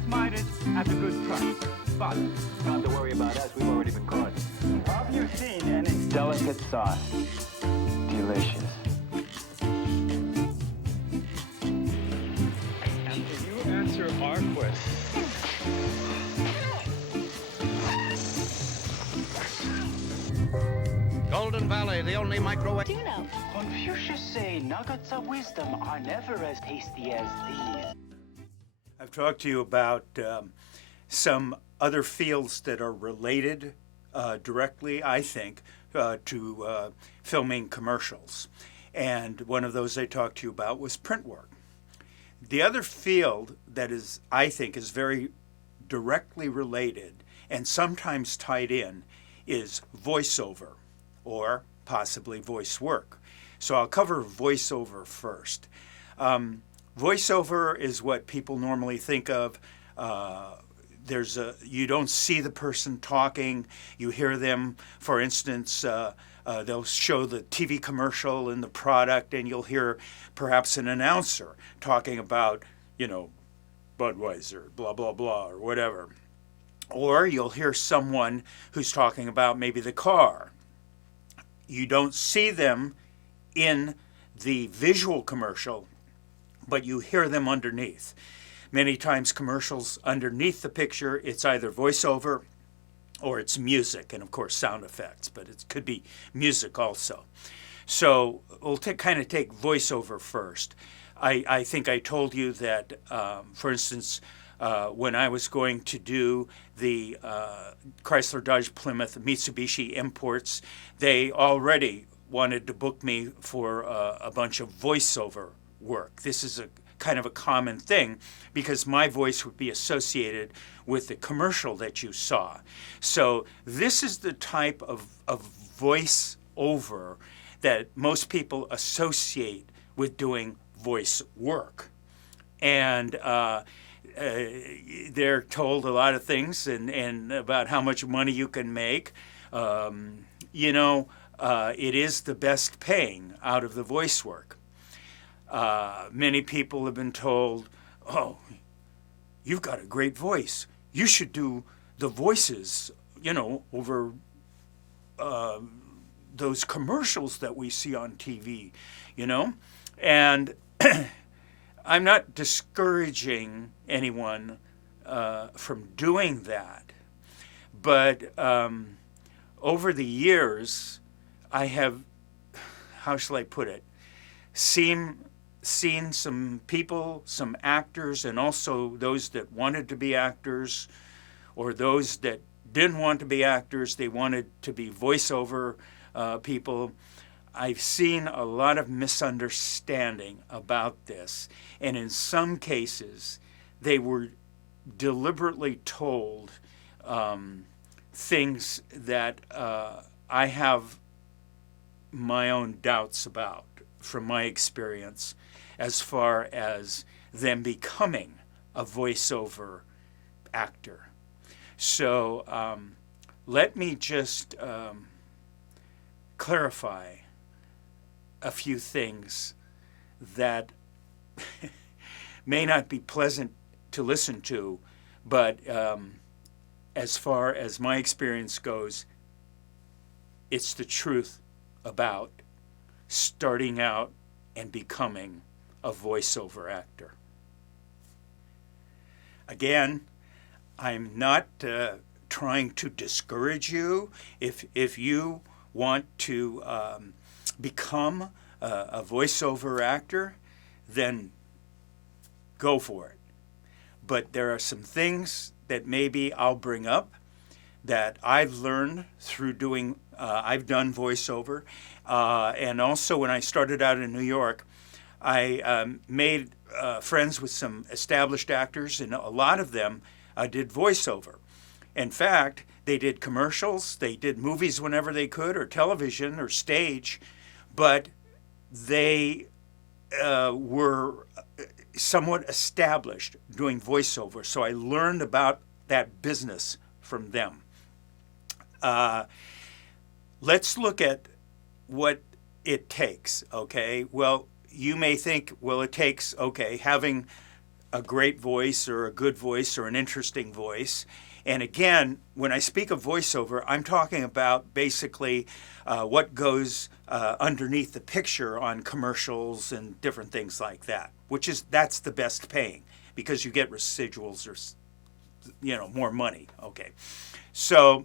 half-minded at a good price. But not to worry about us, we've already been caught. have you seen any Delicate sauce. Delicious. And can you answer our question? Golden Valley, the only microwave. Do you know? Confucius say nuggets of wisdom are never as tasty as these. I've talked to you about some other fields that are related directly, I think, to filming commercials. And one of those I talked to you about was print work. The other field that is, I think, is very directly related and sometimes tied in is voiceover or possibly voice work. So I'll cover voiceover first. Voiceover is what people normally think of. You don't see the person talking. You hear them, for instance, they'll show the TV commercial and the product, and you'll hear perhaps an announcer talking about, Budweiser, blah, blah, blah, or whatever. Or you'll hear someone who's talking about maybe the car. You don't see them in the visual commercial, but you hear them underneath. Many times commercials underneath the picture, it's either voiceover or it's music, and of course sound effects, but it could be music also. So we'll kind of take voiceover first. I think I told you that, for instance, when I was going to do the Chrysler, Dodge, Plymouth, Mitsubishi imports, they already wanted to book me for a bunch of voiceover work. This is a kind of a common thing because my voice would be associated with the commercial that you saw. So this is the type of voice over that most people associate with doing voice work. And they're told a lot of things and about how much money you can make. It is the best paying out of the voice work. Many people have been told, oh, you've got a great voice. You should do the voices, over those commercials that we see on TV, And I'm not discouraging anyone from doing that. But over the years, I have, how shall I put it, seen some people, some actors, and also those that wanted to be actors, or those that didn't want to be actors, they wanted to be voiceover people. I've seen a lot of misunderstanding about this, and in some cases, they were deliberately told things that I have my own doubts about from my experience as far as them becoming a voiceover actor. So let me just clarify a few things that may not be pleasant to listen to, but as far as my experience goes, it's the truth about starting out and becoming a voiceover actor. Again, I'm not trying to discourage you. If you want to become a voiceover actor, then go for it. But there are some things that maybe I'll bring up that I've learned through doing, I've done voiceover. And also when I started out in New York, I made friends with some established actors, and a lot of them did voiceover. In fact, they did commercials, they did movies whenever they could, or television or stage, but they were somewhat established doing voiceover. So I learned about that business from them. Let's look at what it takes, okay? Well, you may think, well, it takes, okay, having a great voice or a good voice or an interesting voice. And again, when I speak of voiceover, I'm talking about basically what goes underneath the picture on commercials and different things like that, that's the best paying because you get residuals or, more money. Okay. So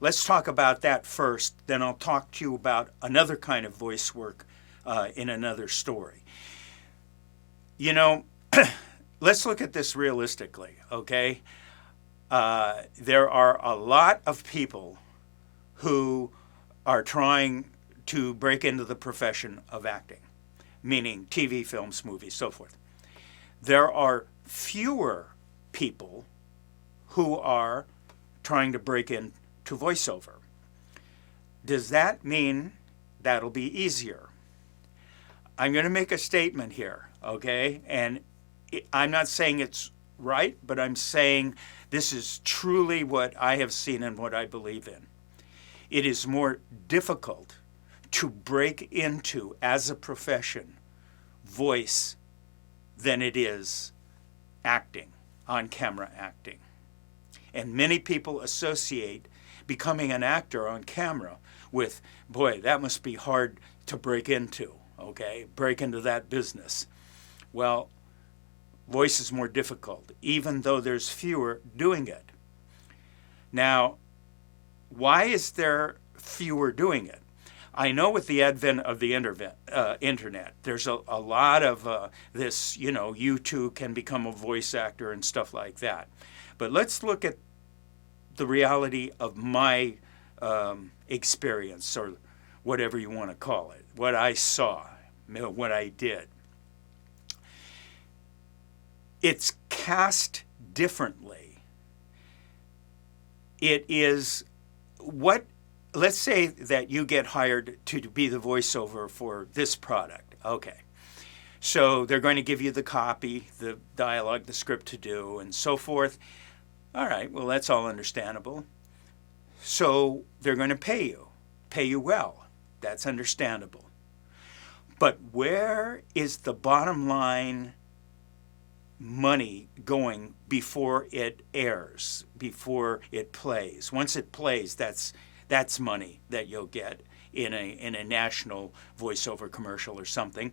let's talk about that first. Then I'll talk to you about another kind of voice work in another story. Let's look at this realistically, okay? There are a lot of people who are trying to break into the profession of acting, meaning TV, films, movies, so forth. There are fewer people who are trying to break into voiceover. Does that mean that'll be easier? I'm going to make a statement here, okay? And I'm not saying it's right, but I'm saying this is truly what I have seen and what I believe in. It is more difficult to break into, as a profession, voice than it is acting, on-camera acting. And many people associate becoming an actor on camera with, boy, that must be hard to break into, okay? Break into that business. Well, voice is more difficult, even though there's fewer doing it. Now, why is there fewer doing it? I know with the advent of the internet, there's a lot of this, you too can become a voice actor and stuff like that. But let's look at the reality of my experience, or whatever you want to call it, what I saw, what I did. It's cast differently. It is let's say that you get hired to be the voiceover for this product. Okay. So they're going to give you the copy, the dialogue, the script to do, and so forth. All right, well, that's all understandable. So they're going to pay you well. That's understandable. But where is the bottom line money going before it airs, before it plays? Once it plays, that's money that you'll get in a national voiceover commercial or something.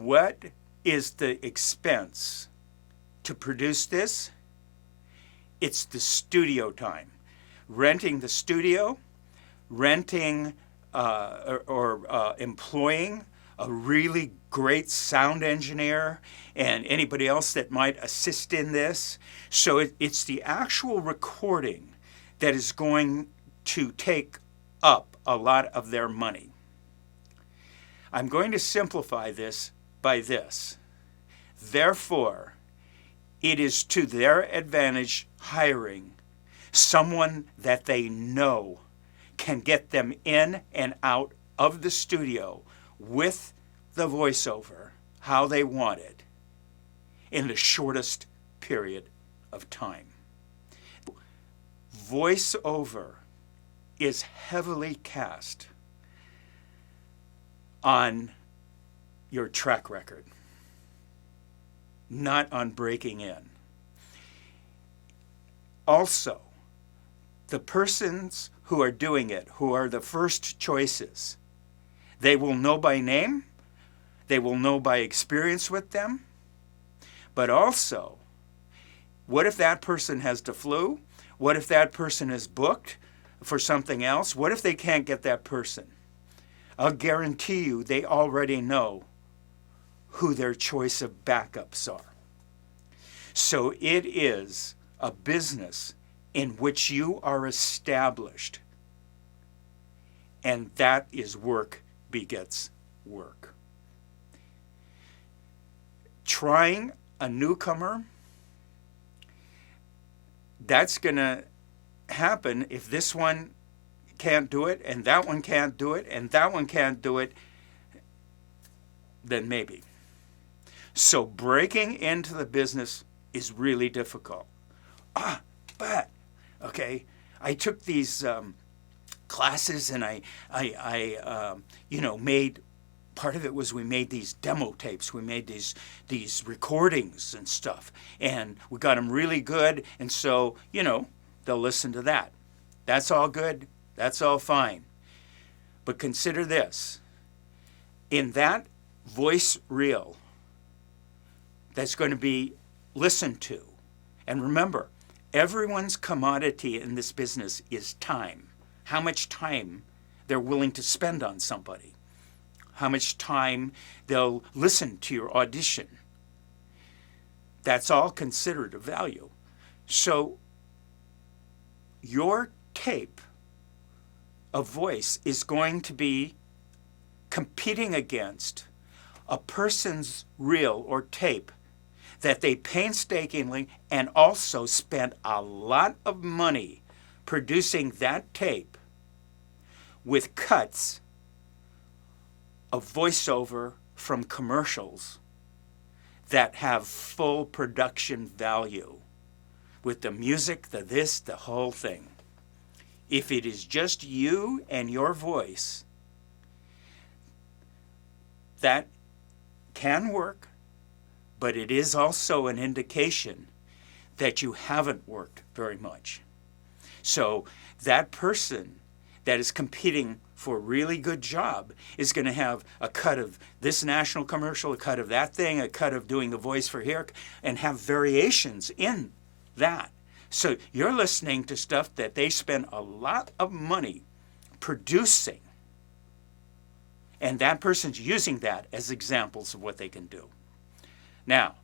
What is the expense to produce this? It's the studio time. Renting the studio, renting or employing a really great sound engineer and anybody else that might assist in this. So it's the actual recording that is going to take up a lot of their money. I'm going to simplify this by this. Therefore, it is to their advantage hiring someone that they know can get them in and out of the studio with the voiceover how they want it in the shortest period of time. Voiceover is heavily cast on your track record, not on breaking in. Also, the persons who are doing it, who are the first choices, they will know by name, they will know by experience with them, but also, what if that person has the flu? What if that person is booked for something else? What if they can't get that person? I'll guarantee you they already know who their choice of backups are. So it is a business in which you are established, and that is work begets work. Trying a newcomer, that's going to happen if this one can't do it, and that one can't do it, and that one can't do it, then maybe. So breaking into the business is really difficult. But, okay, I took these classes and I made part of it was we made these demo tapes. We made these recordings and stuff. And we got them really good. And so, they'll listen to that. That's all good. That's all fine. But consider this. In that voice reel that's going to be listened to, and remember, everyone's commodity in this business is time. How much time they're willing to spend on somebody. How much time they'll listen to your audition. That's all considered a value. So your tape of voice is going to be competing against a person's reel or tape that they painstakingly and also spent a lot of money producing that tape with cuts of voiceover from commercials that have full production value with the music, the this, the whole thing. If it is just you and your voice, that can work, but it is also an indication that you haven't worked very much. So that person that is competing for a really good job is going to have a cut of this national commercial, a cut of that thing, a cut of doing the voice for here, and have variations in that. So you're listening to stuff that they spend a lot of money producing, and that person's using that as examples of what they can do. Now,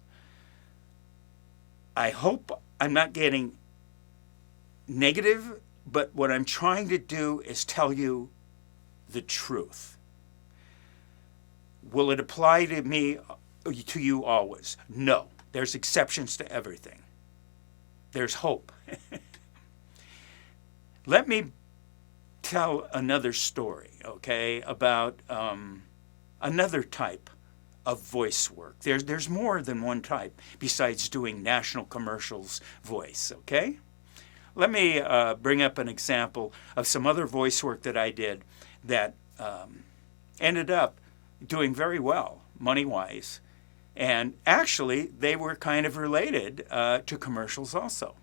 I hope I'm not getting negative, but what I'm trying to do is tell you the truth. Will it apply to me, to you always? No. There's exceptions to everything. There's hope. Let me tell another story, okay, about another type of voice work. There's more than one type besides doing national commercials voice, okay? Let me bring up an example of some other voice work that I did that ended up doing very well, money-wise. And actually, they were kind of related to commercials also.